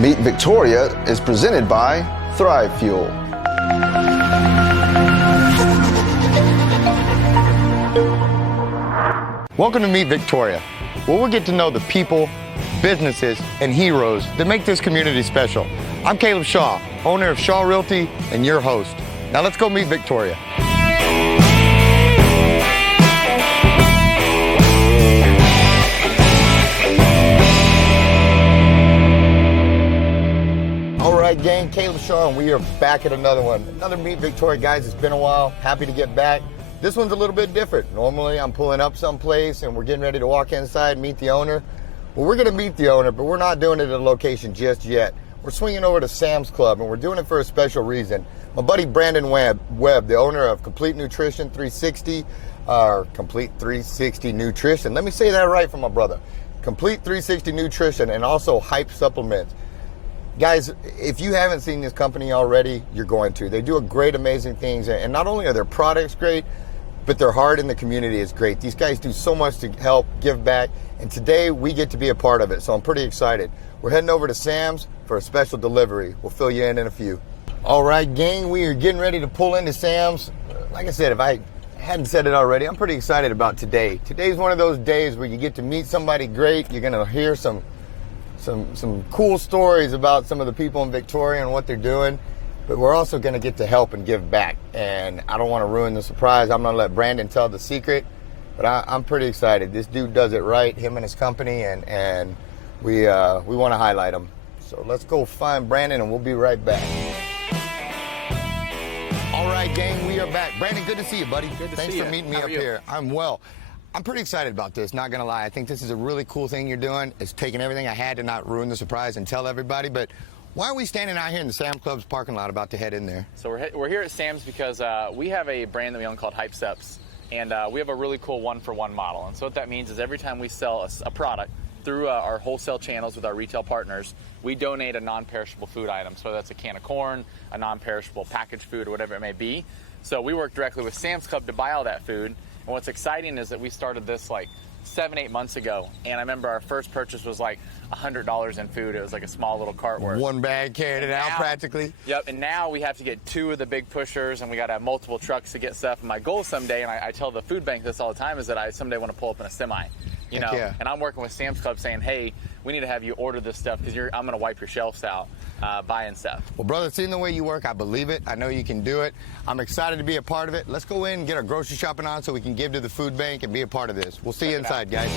Meet Victoria is presented by Thrive Fuel. Welcome to Meet Victoria, where we'll get to know the people, businesses, and heroes that make this community special. I'm Caleb Shaw, owner of Shaw Realty and your host. Now let's go meet Victoria. All right, gang, Caleb Shaw, and we are back at another one. Another Meet Victoria, guys. It's been a while. Happy to get back. This one's a little bit different. Normally, I'm pulling up someplace and we're getting ready to walk inside and meet the owner. Well, we're gonna meet the owner, but we're not doing it at a location just yet. We're swinging over to Sam's Club, and we're doing it for a special reason. My buddy Brandon Webb, the owner of Complete Nutrition 360, or Complete 360 Nutrition. Let me say that right for my brother. Complete 360 Nutrition, and also Hype Supplements. Guys, if you haven't seen this company already, you're going to. They do a great, amazing things, and not only are their products great, but their heart in the community is great. These guys do so much to help, give back, and today we get to be a part of it, so I'm pretty excited. We're heading over to Sam's for a special delivery. We'll fill you in a few. All right, gang, we are getting ready to pull into Sam's. Like I said, if I hadn't said it already, I'm pretty excited about today. Today's one of those days where you get to meet somebody great. You're gonna hear some cool stories about some of the people in Victoria and what they're doing, but we're also going to get to help and give back. And I don't want to ruin the surprise. I'm going to let Brandon tell the secret, but I'm pretty excited. This dude does it right, him and his company, and we want to highlight him. So let's go find Brandon, and we'll be right back. All right, gang, we are back. Brandon, good to see you, buddy. Good to see you. Thanks for meeting me up here. I'm well. I'm pretty excited about this, not gonna lie. I think this is a really cool thing you're doing. It's taking everything I had to not ruin the surprise and tell everybody, but why are we standing out here in the Sam's Club's parking lot about to head in there? So we're here at Sam's because we have a brand that we own called Supps, and we have a really cool one-for-one model. And so what that means is every time we sell a product through our wholesale channels with our retail partners, we donate a non-perishable food item. So that's a can of corn, a non-perishable packaged food, or whatever it may be. So we work directly with Sam's Club to buy all that food. And what's exciting is that we started this like 7-8 months ago, and I remember our first purchase was like $100 in food. It was like a small little cart worth. One bag carried it out practically. Yep, and now we have to get 2 of the big pushers, and we got to have multiple trucks to get stuff. And my goal someday, and I tell the food bank this all the time, is that I someday want to pull up in a semi. You know, yeah. And I'm working with Sam's Club saying, hey, we need to have you order this stuff because I'm going to wipe your shelves out buying stuff. Well, brother, seeing the way you work, I believe it. I know you can do it. I'm excited to be a part of it. Let's go in and get our grocery shopping on so we can give to the food bank and be a part of this. We'll see you inside, guys.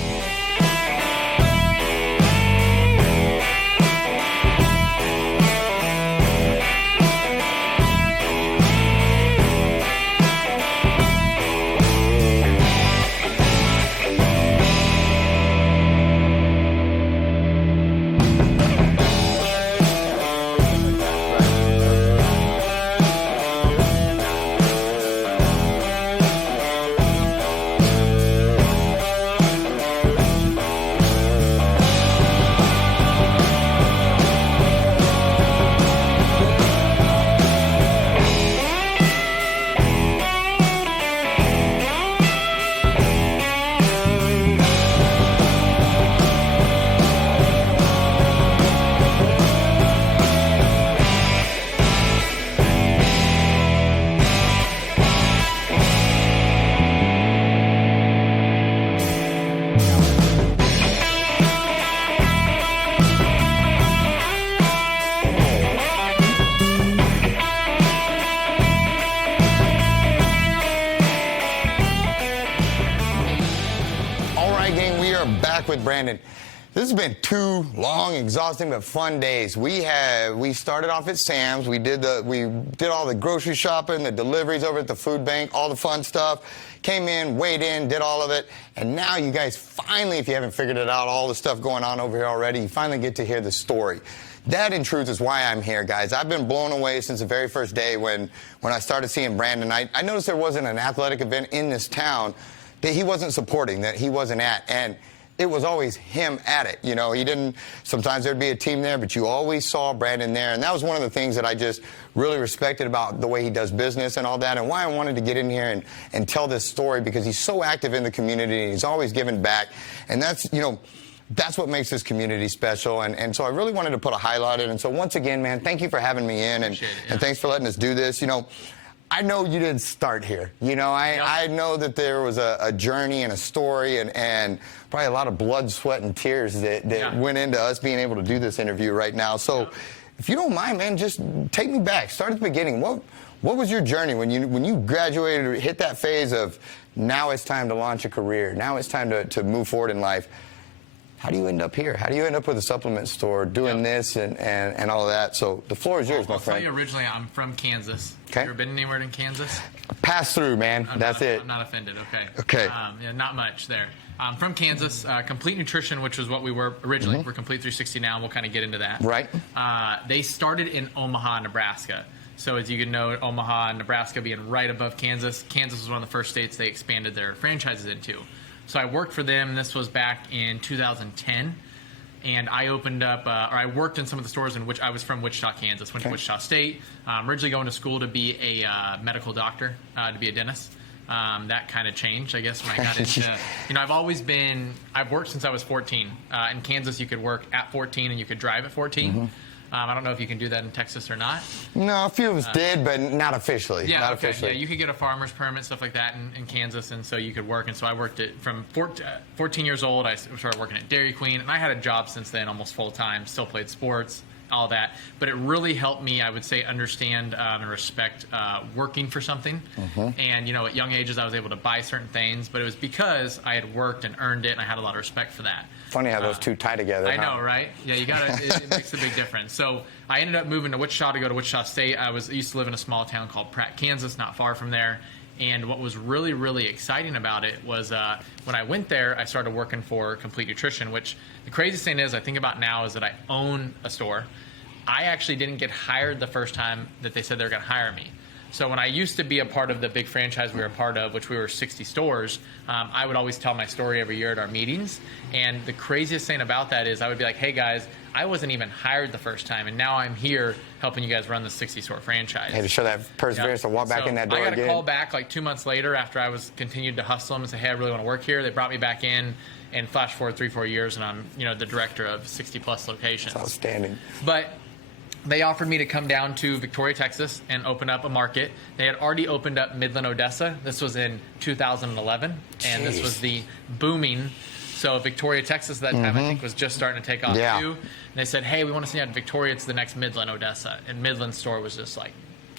With Brandon. This has been 2 long, exhausting, but fun days. We started off at Sam's. We did all the grocery shopping, the deliveries over at the food bank, all the fun stuff. Came in, weighed in, did all of it. And now you guys finally, if you haven't figured it out, all the stuff going on over here already, you finally get to hear the story. That, in truth, is why I'm here, guys. I've been blown away since the very first day when I started seeing Brandon. I noticed there wasn't an athletic event in this town that he wasn't supporting, that he wasn't at. And it was always him at it. You know, he didn't, sometimes there'd be a team there, but you always saw Brandon there. And that was one of the things that I just really respected about the way he does business and all that, and why I wanted to get in here and tell this story, because he's so active in the community and he's always giving back. And that's, you know, that's what makes this community special. And so I really wanted to put a highlight in it. And so once again, man, thank you for having me in, and thanks for letting us do this. You know, I know you didn't start here. You know, I know that there was a journey and a story and probably a lot of blood, sweat, and tears that went into us being able to do this interview right now. So if you don't mind, man, just take me back. Start at the beginning. What was your journey when you graduated or hit that phase of now it's time to launch a career, now it's time to move forward in life? How do you end up here? How do you end up with a supplement store doing this and all of that? So the floor is yours, my friend. I'll tell you, originally, I'm from Kansas. Okay. You ever been anywhere in Kansas? Pass through, man. That's it. I'm not offended. Okay. Okay. Yeah, not much there. I'm from Kansas. Complete Nutrition, which was what we were originally. We're Complete 360 now, and we'll kind of get into that. Right. They started in Omaha, Nebraska. So as you can know, Omaha, Nebraska being right above Kansas. Kansas was one of the first states they expanded their franchises into. So I worked for them. This was back in 2010. And I opened up, or I worked in some of the stores in which I was from Wichita, Kansas. Went to Wichita State. Originally going to school to be a medical doctor, to be a dentist. That kind of changed, I guess, when I got into, you know, I've worked since I was 14. In Kansas, you could work at 14 and you could drive at 14. I don't know if you can do that in Texas or not. No, a few of us did, but not officially. Yeah, not okay. officially. Yeah, you could get a farmer's permit, stuff like that in Kansas, and so you could work. And so I worked from 14 years old. I started working at Dairy Queen, and I had a job since then, almost full time. Still played sports, all that. But it really helped me, I would say, understand and respect working for something. And, you know, at young ages, I was able to buy certain things, but it was because I had worked and earned it, and I had a lot of respect for that. Funny how those two tie together. I know, right? Yeah, you gotta. It makes a big difference. So I ended up moving to Wichita to go to Wichita State. I used to live in a small town called Pratt, Kansas, not far from there. And what was really, really exciting about it was when I went there, I started working for Complete Nutrition, which the craziest thing is I think about now is that I own a store. I actually didn't get hired the first time that they said they were going to hire me. So when I used to be a part of the big franchise we were a part of, which we were 60 stores, I would always tell my story every year at our meetings. And the craziest thing about that is I would be like, hey guys, I wasn't even hired the first time, and now I'm here helping you guys run the 60-store franchise. Hey, to show that perseverance to walk back in that door again. I got a call again. back like 2 months later after I was continued to hustle them and say, hey, I really want to work here. They brought me back in, and flash forward 3-4 years, and I'm the director of 60+ locations. That's outstanding. But they offered me to come down to Victoria, Texas, and open up a market. They had already opened up Midland, Odessa. This was in 2011, and this was the booming. So Victoria, Texas, at that time, I think, was just starting to take off too. And they said, hey, we want to send you out to Victoria. It's the next Midland, Odessa. And Midland store was just like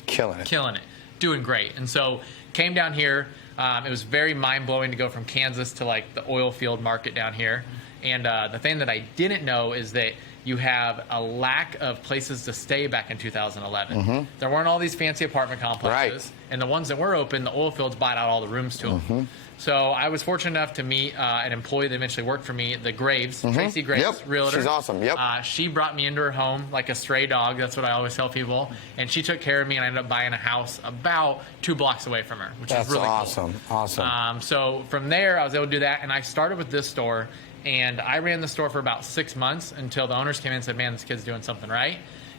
killing it, doing great. And so came down here. It was very mind-blowing to go from Kansas to like the oil field market down here. And the thing that I didn't know is that you have a lack of places to stay back in 2011. There weren't all these fancy apartment complexes. And the ones that were open, the oil fields bought out all the rooms to them. So I was fortunate enough to meet an employee that eventually worked for me, the Graves, Tracy Graves, realtor. She's awesome. She brought me into her home like a stray dog. That's what I always tell people. And she took care of me, and I ended up buying a house about 2 blocks away from her, which is really awesome. cool. Awesome. So from there, I was able to do that, and I started with this store. And I ran the store for about 6 months until the owners came in and said, man, this kid's doing something right.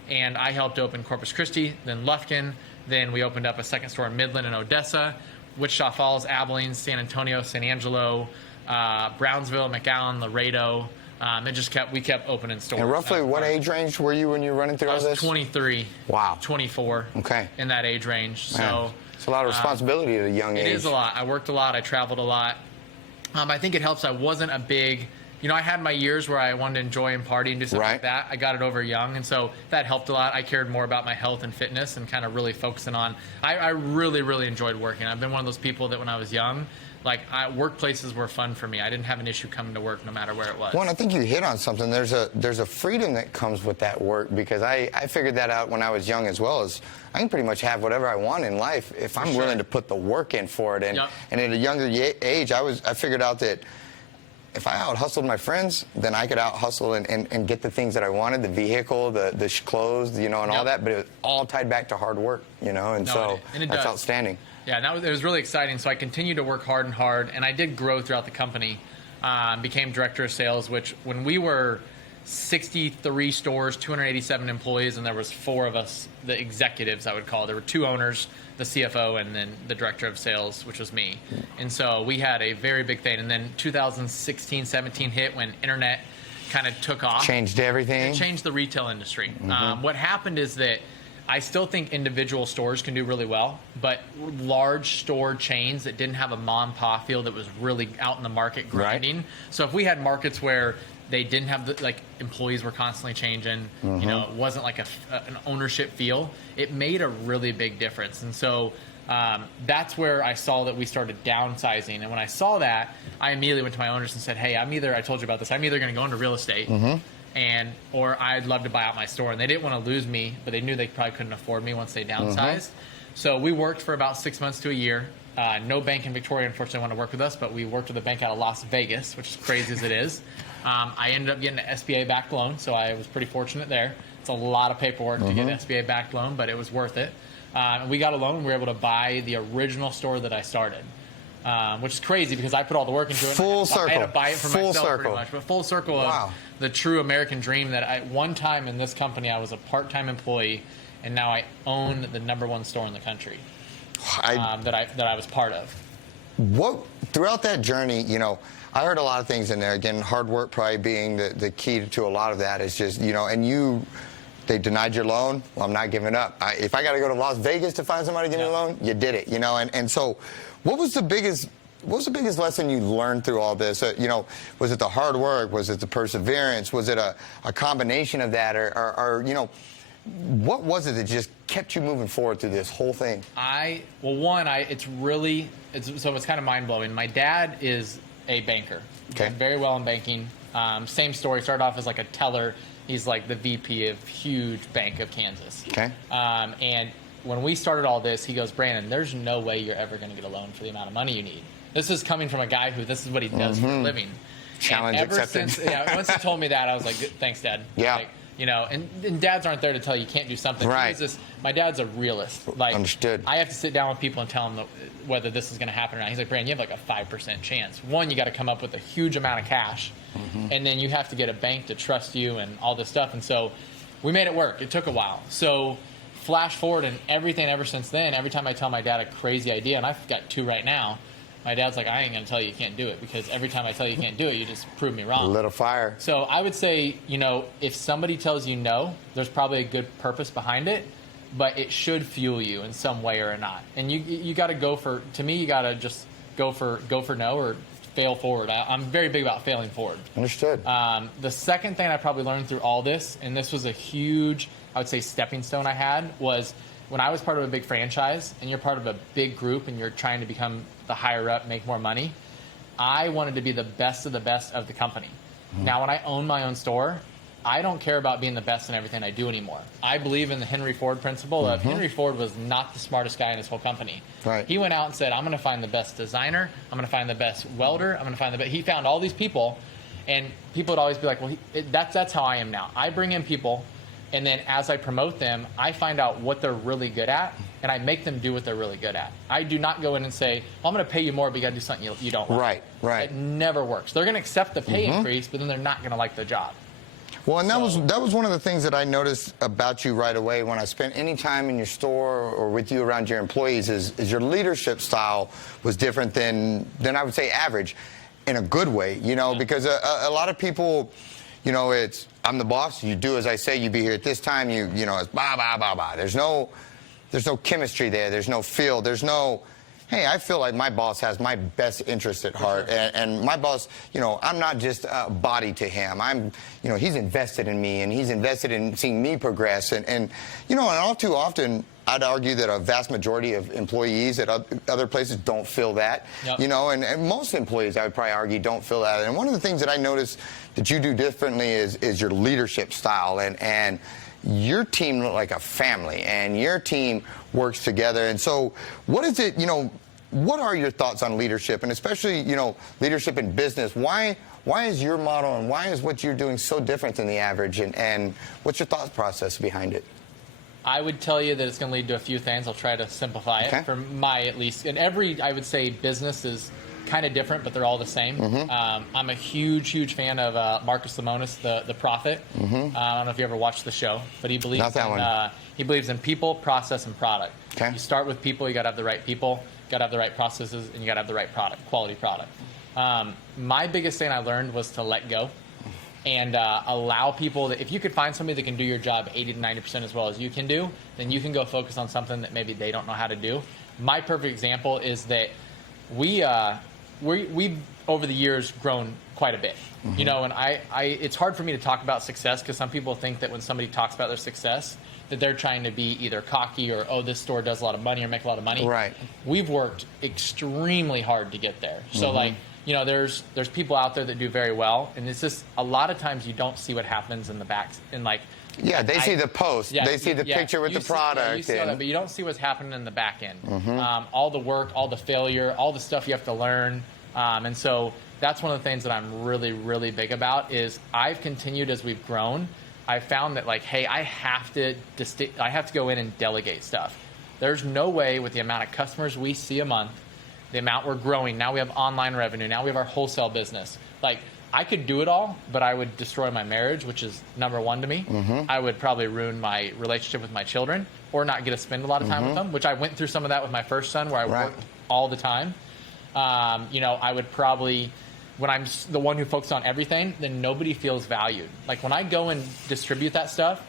And I helped open Corpus Christi, then Lufkin. Then we opened up a second store in Midland and Odessa, Wichita Falls, Abilene, San Antonio, San Angelo, Brownsville, McAllen, Laredo. We kept opening stores. And roughly what age range were you when you were running through all this? I was 23. Wow. 24. Okay. In that age range. Man, so it's a lot of responsibility at a young age. It is a lot. I worked a lot. I traveled a lot. I think it helps. I wasn't a big, I had my years where I wanted to enjoy and party and do something like that. I got it over young, and so that helped a lot. I cared more about my health and fitness and kind of really focusing on, I really, really enjoyed working. I've been one of those people that when I was young, workplaces were fun for me. I didn't have an issue coming to work no matter where it was. Well, and I think you hit on something. There's a freedom that comes with that work, because I figured that out when I was young as well. As I can pretty much have whatever I want in life if I'm willing to put the work in for it. And and at a younger age, I figured out that if I out-hustled my friends, then I could out-hustle and get the things that I wanted, the vehicle, the clothes, and all that. But it was all tied back to hard work, and that's outstanding. Yeah, it was really exciting. So I continued to work hard, and I did grow throughout the company. Became director of sales, which when we were 63 stores, 287 employees, and there was 4 of us, the executives I would call. There were 2 owners, the CFO, and then the director of sales, which was me. And so we had a very big thing. And then 2016, 17 hit when internet kind of took off. Changed everything. It changed the retail industry. What happened is that I still think individual stores can do really well, but large store chains that didn't have a mom and pop feel that was really out in the market grinding. Right. So if we had markets where they didn't have the, like, employees were constantly changing, you know, it wasn't like an ownership feel, it made a really big difference. And so that's where I saw that we started downsizing. And when I saw that, I immediately went to my owners and said, hey, I told you about this, I'm either going to go into real estate or I'd love to buy out my store. And they didn't want to lose me, but they knew they probably couldn't afford me once they downsized. So we worked for about 6 months to a year. No bank in Victoria, unfortunately, wanted to work with us, but we worked with a bank out of Las Vegas, which is crazy as it is. I ended up getting an SBA-backed loan, so I was pretty fortunate there. It's a lot of paperwork to get an SBA-backed loan, but it was worth it. We got a loan. We were able to buy the original store that I started, which is crazy because I put all the work into it. Full circle. I had to buy it for Full myself circle. pretty much, but full circle of the true American dream that at one time in this company I was a part-time employee, and now I own the #1 store in the country that I was part of. What throughout that journey, you know, I heard a lot of things in there. Again, hard work probably being the key to a lot of that. Is just, you know, and they denied your loan. Well, I'm not giving up. If I got to go to Las Vegas to find somebody to give me a loan, you did it, you know. And so, what was the biggest lesson you learned through all this? You know, was it the hard work? Was it the perseverance? Was it a combination of that, or you know, what was it that just kept you moving forward through this whole thing? It's kind of mind blowing. My dad is a banker. Okay. Did very well in banking. Same story. Started off as like a teller. He's like the VP of huge bank of Kansas. Okay. And when we started all this, he goes, Brandon, there's no way you're ever going to get a loan for the amount of money you need. This is coming from a guy who this is what he does for a living. Challenge and ever accepted. since, once he told me that, I was like, thanks, Dad. Yeah. Like, you know, and dads aren't there to tell you can't do something. Right. My dad's a realist. Like, understood. I have to sit down with people and tell them whether this is going to happen or not. He's like, Brandon, you have like a 5% chance. One, you got to come up with a huge amount of cash, and then you have to get a bank to trust you and all this stuff. And so we made it work. It took a while. So flash forward and everything ever since then, every time I tell my dad a crazy idea, and I've got 2 right now, my dad's like, I ain't going to tell you can't do it, because every time I tell you can't do it, you just prove me wrong. A little fire. So I would say, you know, if somebody tells you no, there's probably a good purpose behind it, but it should fuel you in some way or not. And you got to go for, to me, you got to just go for no or fail forward. I'm very big about failing forward. Understood. The second thing I probably learned through all this, and this was a huge, I would say, stepping stone I had, was when I was part of a big franchise and you're part of a big group and you're trying to become the higher up, make more money, I wanted to be the best of the company. Now, when I own my own store, I don't care about being the best in everything I do anymore. I believe in the Henry Ford principle of Henry Ford was not the smartest guy in his whole company. Right. He went out and said, I'm going to find the best designer, I'm going to find the best welder, I'm going to find the best. He found all these people, and people would always be like, well, that's how I am now. I bring in people, and then as I promote them, I find out what they're really good at, and I make them do what they're really good at. I do not go in and say, well, I'm going to pay you more, but you got to do something you don't like. Right. It never works. They're going to accept the pay increase, but then they're not going to like the job. Well, and that was one of the things that I noticed about you right away when I spent any time in your store or with you around your employees is your leadership style was different than I would say average, in a good way, you know, because a lot of people, you know, it's I'm the boss, you do as I say, you be here at this time, you know, it's blah, blah, blah, blah. There's no chemistry there. There's no feel. There's no, hey, I feel like my boss has my best interest at heart. And my boss, you know, I'm not just a body to him. You know, he's invested in me, and he's invested in seeing me progress. And you know, and all too often, I'd argue that a vast majority of employees at other places don't feel that. Yep. You know, and most employees, I would probably argue, don't feel that. And one of the things that I noticed that you do differently is your leadership style. And your team look like a family, and your team works together. And so what is it, you know, what are your thoughts on leadership, and especially, you know, leadership in business? Why is your model and why is what you're doing so different than the average, and what's your thought process behind it? I would tell you that it's going to lead to a few things. I'll try to simplify it for my, at least. And every, I would say, business is kind of different, but they're all the same. I'm a huge fan of Marcus Lemonis, the Prophet. I don't know if you ever watched the show, but he believes he believes in people, process, and product. You start with people. You got to have the right people, got to have the right processes, and you got to have the right product, quality product. My biggest thing I learned was to let go. and allow people that if you could find somebody that can do your job 80 to 90% as well as you can do, then you can go focus on something that maybe they don't know how to do. My perfect example is that we've over the years grown quite a bit. You know, and it's hard for me to talk about success because some people think that when somebody talks about their success, that they're trying to be either cocky or, oh, this store does a lot of money or make a lot of money. Right. We've worked extremely hard to get there. So like, you know, there's people out there that do very well, and it's just a lot of times you don't see what happens in the back, in like. Yeah, they see the post. Yeah, they see the picture with the product. You see all that, but you don't see what's happening in the back end. All the work, all the failure, all the stuff you have to learn. And so that's one of the things that I'm really, really big about is I've continued as we've grown. I found that like, hey, I have to go in and delegate stuff. There's no way with the amount of customers we see a month, the amount we're growing. Now we have online revenue. Now we have our wholesale business. Like, I could do it all, but I would destroy my marriage, which is number one to me. I would probably ruin my relationship with my children or not get to spend a lot of time with them, which I went through some of that with my first son where I worked all the time. You know, I would probably, when I'm the one who focuses on everything, then nobody feels valued. Like when I go and distribute that stuff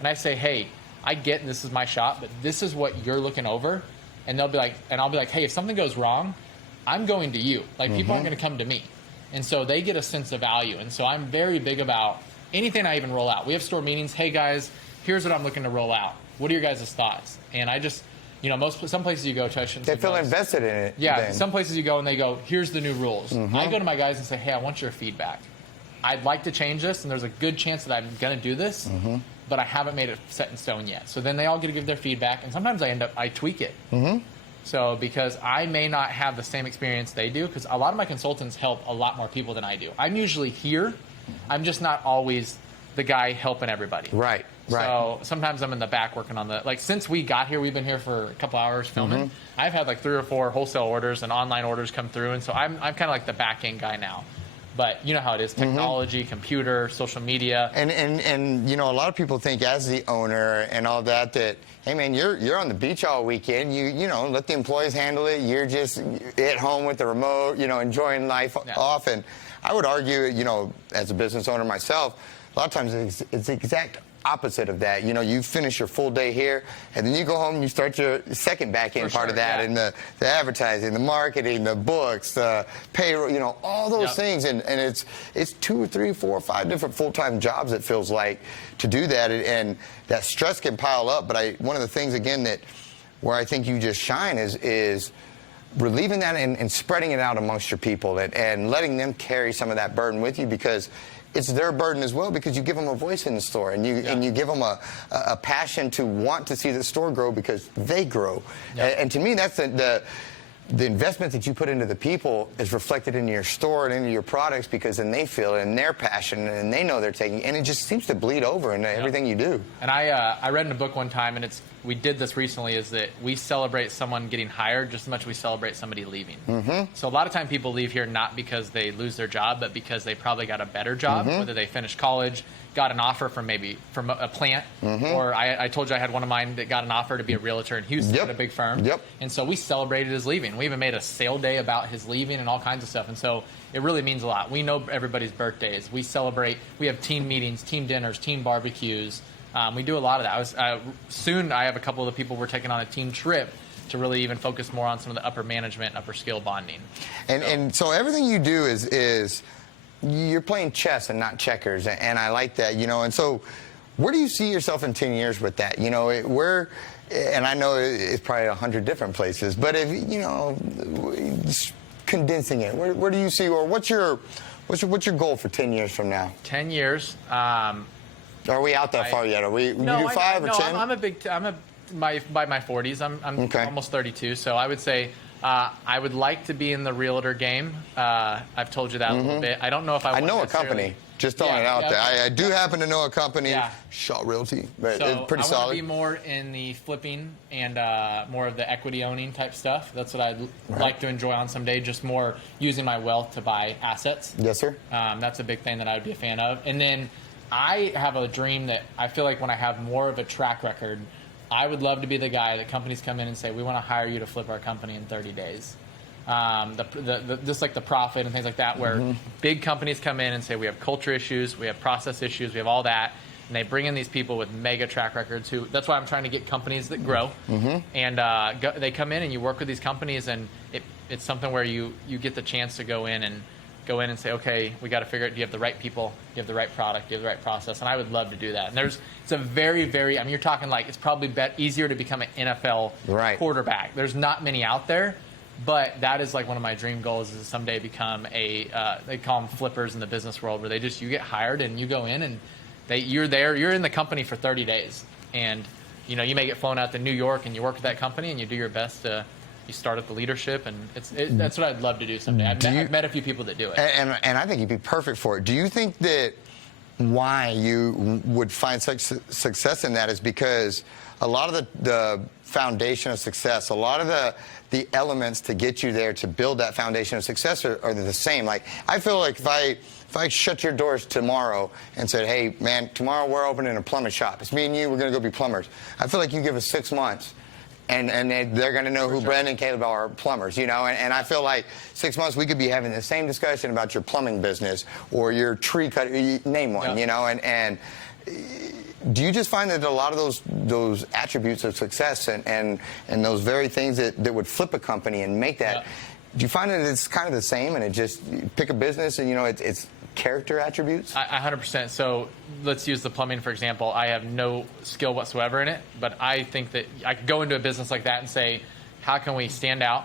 and I say, hey, I get this is my shop, but this is what you're looking over. And they'll be like, and I'll be like, hey, if something goes wrong, I'm going to you. Like people aren't going to come to me. And so they get a sense of value. And so I'm very big about anything I even roll out. We have store meetings. Hey guys, here's what I'm looking to roll out. What are your guys' thoughts? And I just, you know, some places you go, they feel invested in it. Yeah, then. Some places you go and they go, here's the new rules. I go to my guys and say, hey, I want your feedback. I'd like to change this, and there's a good chance that I'm going to do this, but I haven't made it set in stone yet. So then they all get to give their feedback, and sometimes I tweak it. So because I may not have the same experience they do, because a lot of my consultants help a lot more people than I do. I'm usually here. I'm just not always the guy helping everybody. Right. So sometimes I'm in the back working on like since we got here, we've been here for a couple hours filming. I've had like 3 or 4 wholesale orders and online orders come through, and so I'm kind of like the back end guy now. But you know how it is, technology, computer, social media. And you know, a lot of people think as the owner and all that, hey man, you're on the beach all weekend. You know, let the employees handle it. You're just at home with the remote, you know, enjoying life off. And I would argue, you know, as a business owner myself, a lot of times it's the exact opposite of that. You know, you finish your full day here, and then you go home and you start your second back end part of that, and the advertising, the marketing, the books, the payroll, you know, all those things. And it's 2, 3, 4, 5 different full-time jobs, it feels like, to do that. And that stress can pile up. But one of the things, again, where I think you just shine is relieving that and spreading it out amongst your people and letting them carry some of that burden with you, because it's their burden as well, because you give them a voice in the store, and you give them a passion to want to see the store grow because they grow. And to me, that's the investment that you put into the people is reflected in your store and into your products, because then they feel it and they're passionate and they know they're taking, and it just seems to bleed over into everything you do. And I read in a book one time, and we did this recently, is that we celebrate someone getting hired just as much as we celebrate somebody leaving. So a lot of time people leave here not because they lose their job, but because they probably got a better job, whether they finished college, got an offer from a plant, or I told you I had one of mine that got an offer to be a realtor in Houston at a big firm. And so we celebrated his leaving. We even made a sale day about his leaving and all kinds of stuff. And so it really means a lot. We know everybody's birthdays. We celebrate. We have team meetings, team dinners, team barbecues. We do a lot of that. Soon I have a couple of the people we're taking on a team trip to really even focus more on some of the upper management, upper skill bonding. And so everything you do is you're playing chess and not checkers, and I like that, you know. And so where do you see yourself in 10 years with that? You know, and I know it's probably 100 different places, but if, you know, condensing it, where do you see, or what's your goal for 10 years from now? 10 years. Are we out that far yet? Are we? No, you do 5 or 10? By my 40s. I'm almost 32, so I would say I would like to be in the realtor game. I've told you that a little bit. I don't know if I know a company. Just throwing it out there. I do happen to know a company, Shaw Realty, but so it's pretty solid. I want to be more in the flipping and more of the equity owning type stuff. That's what I'd like to enjoy on some day, just more using my wealth to buy assets. Yes, sir. That's a big thing that I would be a fan of. And then I have a dream that I feel like when I have more of a track record, I would love to be the guy that companies come in and say, we want to hire you to flip our company in 30 days. just like the profit and things like that, where big companies come in and say we have culture issues, we have process issues, we have all that, and they bring in these people with mega track records. That's why I'm trying to get companies that grow, and they come in and you work with these companies, and it's something where you get the chance to go in and say, okay, we got to figure out, do you have the right people, do you have the right product, do you have the right process? And I would love to do that. And it's a very, very, I mean, you're talking like it's probably easier to become an NFL quarterback. There's not many out there, but that is like one of my dream goals is to someday become they call them flippers in the business world, where you get hired and you go in and you're in the company for 30 days. And, you may get flown out to New York and you work with that company and you do your best to, you start at the leadership, and that's what I'd love to do someday. I've met a few people that do it. And I think you'd be perfect for it. Do you think that why you would find such success in that is because a lot of the foundation of success, a lot of the elements to get you there to build that foundation of success are the same? Like, I feel like if I shut your doors tomorrow and said, hey, man, tomorrow we're opening a plumbing shop. It's me and you, we're going to go be plumbers. I feel like you give us 6 months. And they're going to know who Brandon and Caleb are, plumbers, and I feel like 6 months we could be having the same discussion about your plumbing business or your tree cut, name one, and do you just find that a lot of those attributes of success and those very things that would flip a company and make that, do you find that it's kind of the same and it just, you pick a business and, it's character attributes? 100%. So let's use the plumbing, for example. I have no skill whatsoever in it, but I think that I could go into a business like that and say, how can we stand out?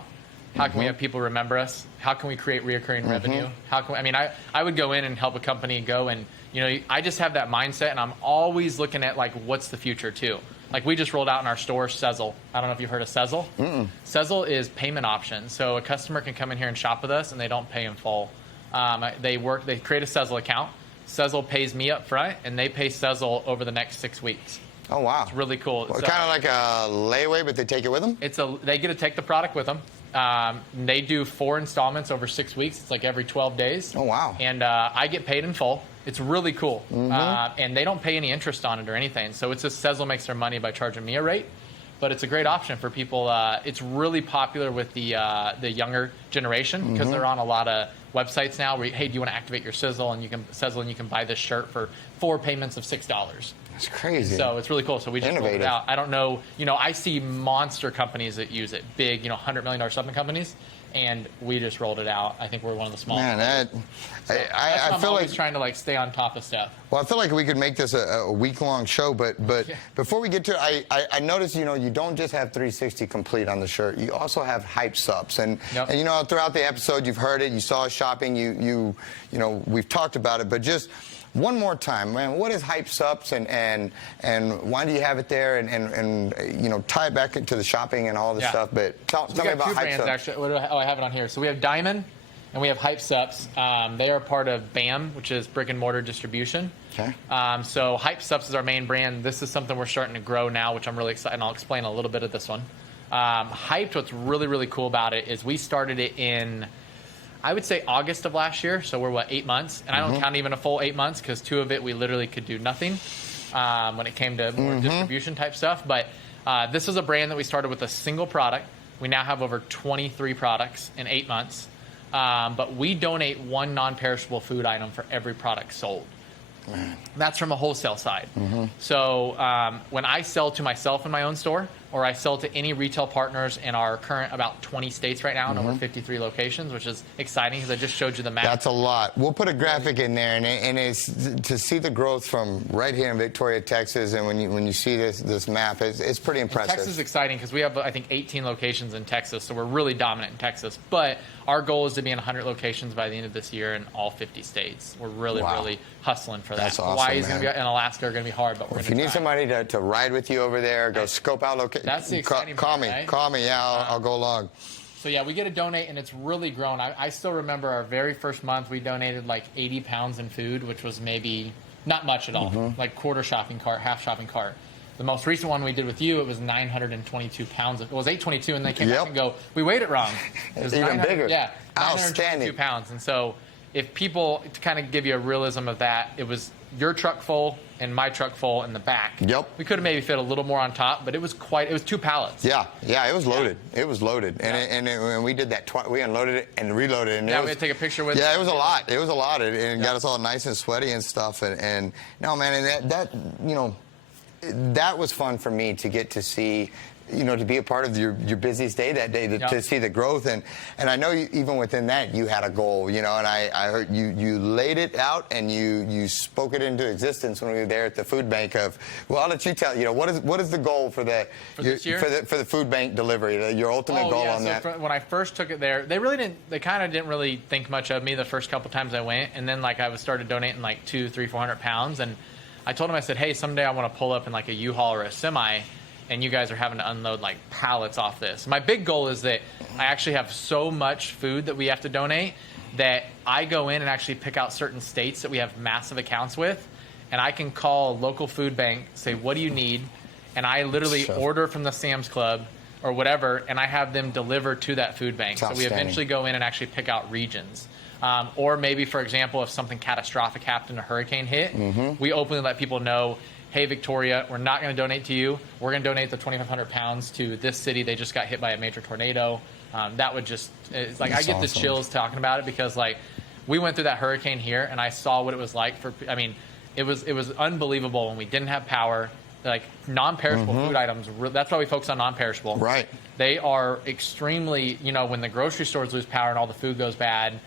How can we have people remember us? How can we create reoccurring revenue? I would go in and help a company go and, I just have that mindset, and I'm always looking at, like, what's the future, too. Like, we just rolled out in our store Sezzle. I don't know if you've heard of Sezzle. Sezzle is payment options. So a customer can come in here and shop with us, and they don't pay in full. They create a Sezzle account. Sezzle pays me up front, and they pay Sezzle over the next 6 weeks. Oh, wow. It's really cool. Well, kind of like a layaway, but they take it with them? They get to take the product with them. They do 4 installments over 6 weeks. It's like every 12 days. Oh, wow. And I get paid in full. It's really cool. And they don't pay any interest on it or anything. So it's just Sezzle makes their money by charging me a rate. But it's a great option for people. It's really popular with the younger generation because they're on a lot of websites now where, hey, do you want to activate your Sezzle and you can buy this shirt for 4 payments of $6. That's crazy. So it's really cool. So we just rolled it out. I don't know. I see monster companies that use it, big, $100 million supplement companies, and we just rolled it out. I think we're one of the smallest. Man, I feel like trying to stay on top of stuff. Well, I feel like we could make this a week-long show, but before we get to it, I noticed, you don't just have 360 complete on the shirt. You also have hype Supps, and throughout the episode, you've heard it, you saw us shopping, we've talked about it, but just one more time, man, what is hype Supps and why do you have it there and tie it back into the shopping and all this stuff? But tell me about hype Supps. Actually. I have it on here. So we have Diamond and we have hype Supps. They are part of BAM, which is brick and mortar distribution. Okay. So hype Supps is our main brand. This is something we're starting to grow now, which I'm really excited, and I'll explain a little bit of this one. Hyped, what's really, really cool about it is we started it in, I would say, August of last year. So we're, 8 months? And I don't count even a full 8 months because 2 of it we literally could do nothing when it came to more distribution type stuff. But this is a brand that we started with a single product. We now have over 23 products in 8 months. But we donate 1 non-perishable food item for every product sold. That's from a wholesale side. So when I sell to myself in my own store, or I sell to any retail partners in our current about 20 states right now and over 53 locations, which is exciting because I just showed you the map. That's a lot. We'll put a graphic in there, and it's to see the growth from right here in Victoria, Texas, and when you see this map, it's pretty impressive. And Texas is exciting because we have, I think, 18 locations in Texas, so we're really dominant in Texas. But our goal is to be in 100 locations by the end of this year in all 50 states. We're really, really hustling for that. That's awesome, Hawaii's going to be, and Alaska are going to be hard, but we're going to If you need somebody to ride with you over there, go scope out locations. That's the exciting part, right? Call me. Yeah, I'll go along. So yeah, we get to donate, and it's really grown. I still remember our very first month, we donated like 80 pounds in food, which was maybe not much at all, like quarter shopping cart, half shopping cart. The most recent one we did with you, it was 922 pounds. It was 822, and they came back and go, we weighed it wrong. It was even bigger. Yeah, 922 outstanding pounds. And so if people, to kind of give you a realism of that, it was your truck full and my truck full in the back. Yep. We could have maybe fit a little more on top, but it was 2 pallets. Yeah, it was loaded. Yeah. It was loaded, and we did that. We unloaded it and reloaded it. And we had to take a picture with. Yeah, it was a lot. It was a lot, and got us all nice and sweaty and stuff. And no, man, and that that was fun for me to get to see. To be a part of your busiest day that day, to see the growth. And I know even within that, you had a goal, and I heard you laid it out and you spoke it into existence when we were there at the food bank well, I'll let you tell, what is the goal for this year? For the food bank delivery, your ultimate goal on that? When I first took it there, they kind of didn't really think much of me the first couple times I went. And then I started donating 200, 300, 400 pounds. And I told them, I said, hey, someday I want to pull up in a U-Haul or a semi, and you guys are having to unload pallets off this. My big goal is that I actually have so much food that we have to donate that I go in and actually pick out certain states that we have massive accounts with, and I can call a local food bank, say, what do you need? And I literally order from the Sam's Club or whatever, and I have them deliver to that food bank. So we eventually go in and actually pick out regions. Or maybe, for example, if something catastrophic happened, a hurricane hit, we openly let people know, hey, Victoria, we're not going to donate to you. We're going to donate the 2,500 pounds to this city. They just got hit by a major tornado. That would just, it's I get the chills talking about it because, we went through that hurricane here, and I saw what it was like it was unbelievable when we didn't have power. Non-perishable food items, that's why we focus on non-perishable. Right. They are extremely, when the grocery stores lose power and all the food goes bad,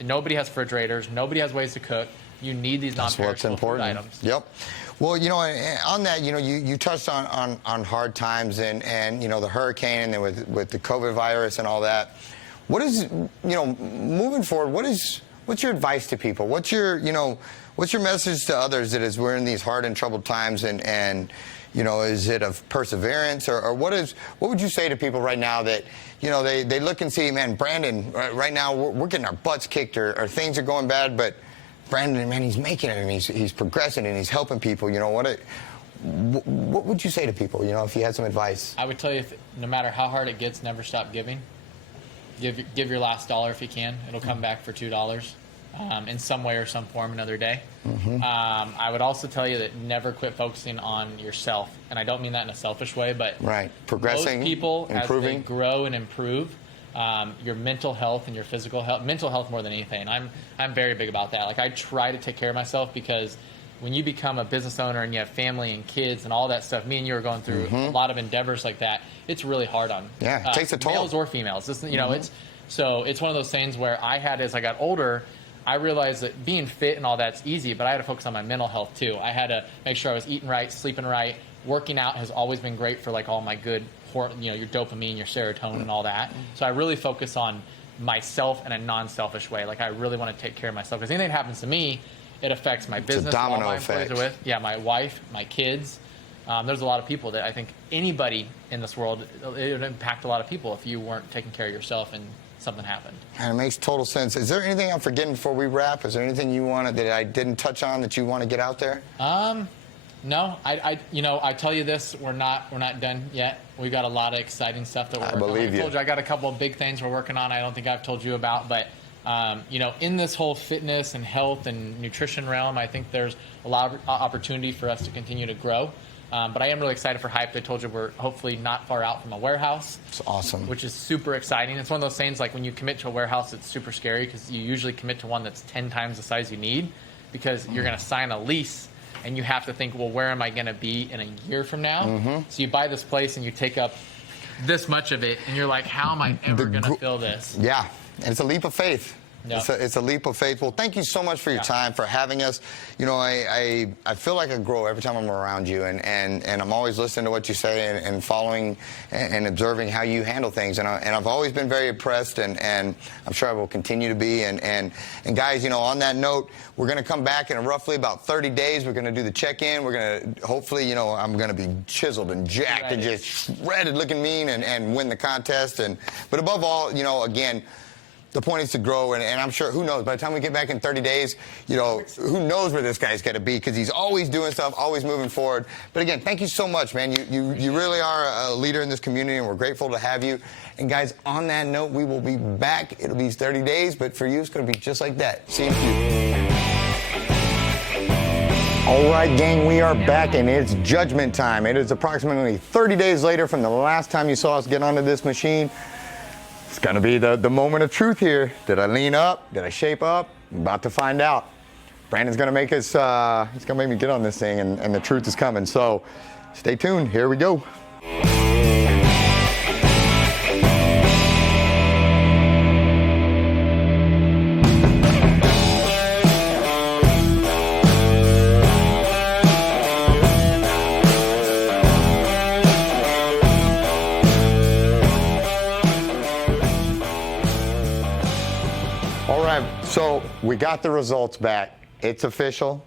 nobody has refrigerators, nobody has ways to cook. You need these non-perishable food items. Yep. Well, on that, you touched on hard times and the hurricane and then with the COVID virus and all that. What is, moving forward, what's your advice to people? What's your message to others that as we're in these hard and troubled times and is it of perseverance or what would you say to people right now that, they look and see, man, Brandon, right now we're getting our butts kicked or things are going bad, but Brandon, man, he's making it and he's progressing and he's helping people. What would you say to people, if you had some advice? I would tell you, no matter how hard it gets, never stop giving. Give your last dollar if you can. It'll come back for $2 in some way or some form another day. I would also tell you that never quit focusing on yourself. And I don't mean that in a selfish way, but progressing, most people, improving. as they grow and improve, your mental health and your physical health, mental health more than anything. I'm very big about that. I try to take care of myself because when you become a business owner and you have family and kids and all that stuff, me and you are going through a lot of endeavors like that. It's really hard on it takes a toll. Males or females. It's one of those things where as I got older, I realized that being fit and all that's easy, but I had to focus on my mental health too. I had to make sure I was eating right, sleeping right. Working out has always been great for all my good, your dopamine, your serotonin, and all that. So I really focus on myself in a non-selfish way. I really want to take care of myself because anything that happens to me, it affects my business. It's a domino all my effect. Employees are with. Yeah, my wife, my kids. There's a lot of people that I think anybody in this world, it would impact a lot of people if you weren't taking care of yourself and something happened. And it makes total sense. Is there anything I'm forgetting before we wrap? Is there anything you wanted that I didn't touch on that you want to get out there? No, I tell you this, we're not done yet. We've got a lot of exciting stuff that we're working on. I told you I got a couple of big things we're working on. I don't think I've told you about, but in this whole fitness and health and nutrition realm, I think there's a lot of opportunity for us to continue to grow. But I am really excited for Hype. I told you we're hopefully not far out from a warehouse. It's awesome. Which is super exciting. It's one of those things when you commit to a warehouse, it's super scary because you usually commit to one that's 10 times the size you need because you're going to sign a lease and you have to think, well, where am I going to be in a year from now? So you buy this place and you take up this much of it and you're like, how am I ever going to fill this? Yeah, and it's a leap of faith. Yep. It's a leap of faith. Well, thank you so much for your time, for having us. I feel like I grow every time I'm around you, and I'm always listening to what you say and following and observing how you handle things. And I've always been very impressed, and I'm sure I will continue to be. And guys, on that note, we're going to come back in roughly about 30 days. We're going to do the check-in. We're going to, hopefully, I'm going to be chiseled and jacked and just shredded, looking mean, and win the contest. But above all, again, the point is to grow, and I'm sure, who knows, by the time we get back in 30 days, who knows where this guy's going to be, because he's always doing stuff, always moving forward. But again, thank you so much, man. You really are a leader in this community, and we're grateful to have you. And guys, on that note, we will be back. It'll be 30 days, but for you, it's going to be just like that. See you in a few. All right, gang, we are back and it's judgment time. It is approximately 30 days later from the last time you saw us get onto this machine. It's gonna be the moment of truth here. Did I lean up? Did I shape up? I'm about to find out. Brandon's gonna make us, he's gonna make me get on this thing and the truth is coming. So stay tuned, here we go. All right, so we got the results back. It's official,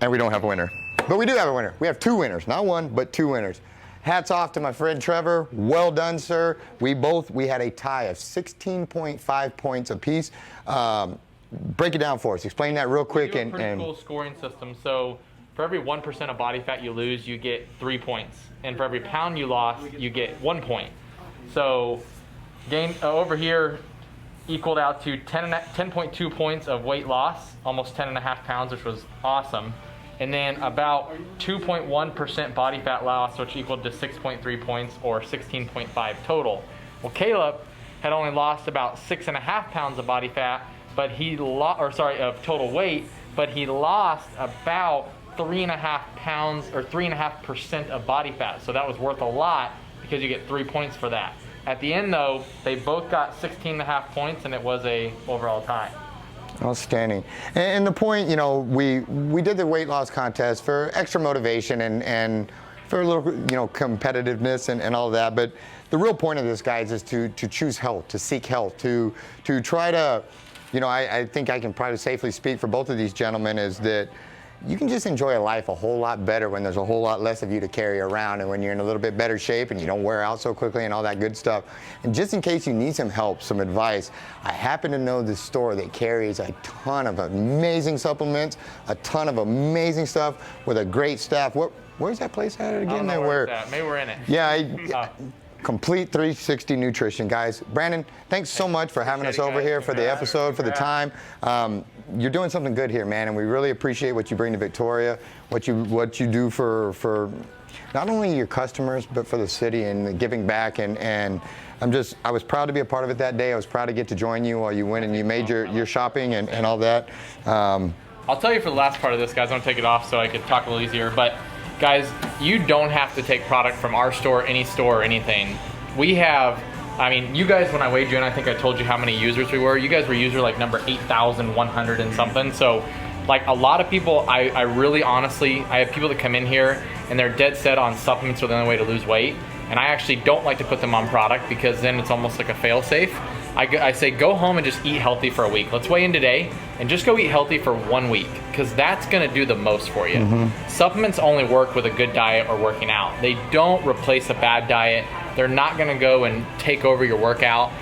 and we don't have a winner. But we do have a winner. We have two winners, not one, but two winners. Hats off to my friend Trevor. Well done, sir. We had a tie of 16.5 points apiece. Break it down for us. Explain that real quick. We do a pretty cool scoring system. So for every 1% of body fat you lose, you get 3 points. And for every pound you lost, you get 1 point. So over here, equaled out to 10.2 points of weight loss, almost 10.5 pounds, which was awesome. And then about 2.1% body fat loss, which equaled to 6.3 points or 16.5 total. Well, Caleb had only lost about 6.5 pounds of body fat, but of total weight, but he lost about 3.5 pounds or 3.5% of body fat. So that was worth a lot because you get 3 points for that. At the end, though, they both got 16.5 points, and it was a overall tie. Outstanding. And the point, we did the weight loss contest for extra motivation and for a little, competitiveness and all of that. But the real point of this, guys, is to choose health, to seek health, to try to, I think I can probably safely speak for both of these gentlemen, is that you can just enjoy a life a whole lot better when there's a whole lot less of you to carry around and when you're in a little bit better shape and you don't wear out so quickly and all that good stuff. And just in case you need some help, some advice, I happen to know this store that carries a ton of amazing supplements, a ton of amazing stuff with a great staff. Where's that place at again? I don't know where it's at. Maybe we're in it. Yeah. Complete 360 nutrition, guys. Brandon, thanks so much for having us over here for the episode, for the time. You're doing something good here, man, and we really appreciate what you bring to Victoria, what you do for not only your customers but for the city and the giving back. And I was proud to be a part of it that day. I was proud to get to join you while you went and you made your shopping and all that. I'll tell you for the last part of this, guys. I'm gonna take it off so I could talk a little easier. But guys, you don't have to take product from our store, any store, or anything. We have, you guys, when I weighed you in, I think I told you how many users we were. You guys were user like number 8,100 and something. So like a lot of people, I really honestly, I have people that come in here and they're dead set on supplements are the only way to lose weight. And I actually don't like to put them on product because then it's almost like a fail safe. I say go home and just eat healthy for a week. Let's weigh in today and just go eat healthy for 1 week because that's gonna do the most for you. Mm-hmm. Supplements only work with a good diet or working out. They don't replace a bad diet. They're not gonna go and take over your workout.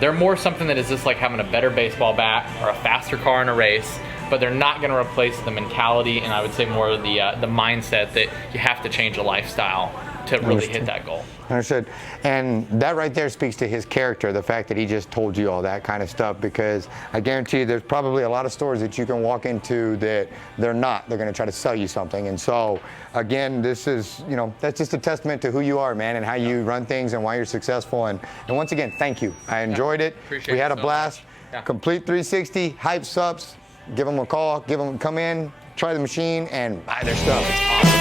They're more something that is just like having a better baseball bat or a faster car in a race, but they're not gonna replace the mentality and I would say more of the mindset that you have to change a lifestyle to really hit that goal. Understood. And that right there speaks to his character, the fact that he just told you all that kind of stuff, because I guarantee you there's probably a lot of stores that you can walk into that they're not. They're going to try to sell you something. And so, again, this is, that's just a testament to who you are, man, and how you run things and why you're successful. And once again, thank you. I enjoyed it. We had a blast. Complete 360, Hype Supps. Give them a call. Come in, try the machine, and buy their stuff. It's awesome.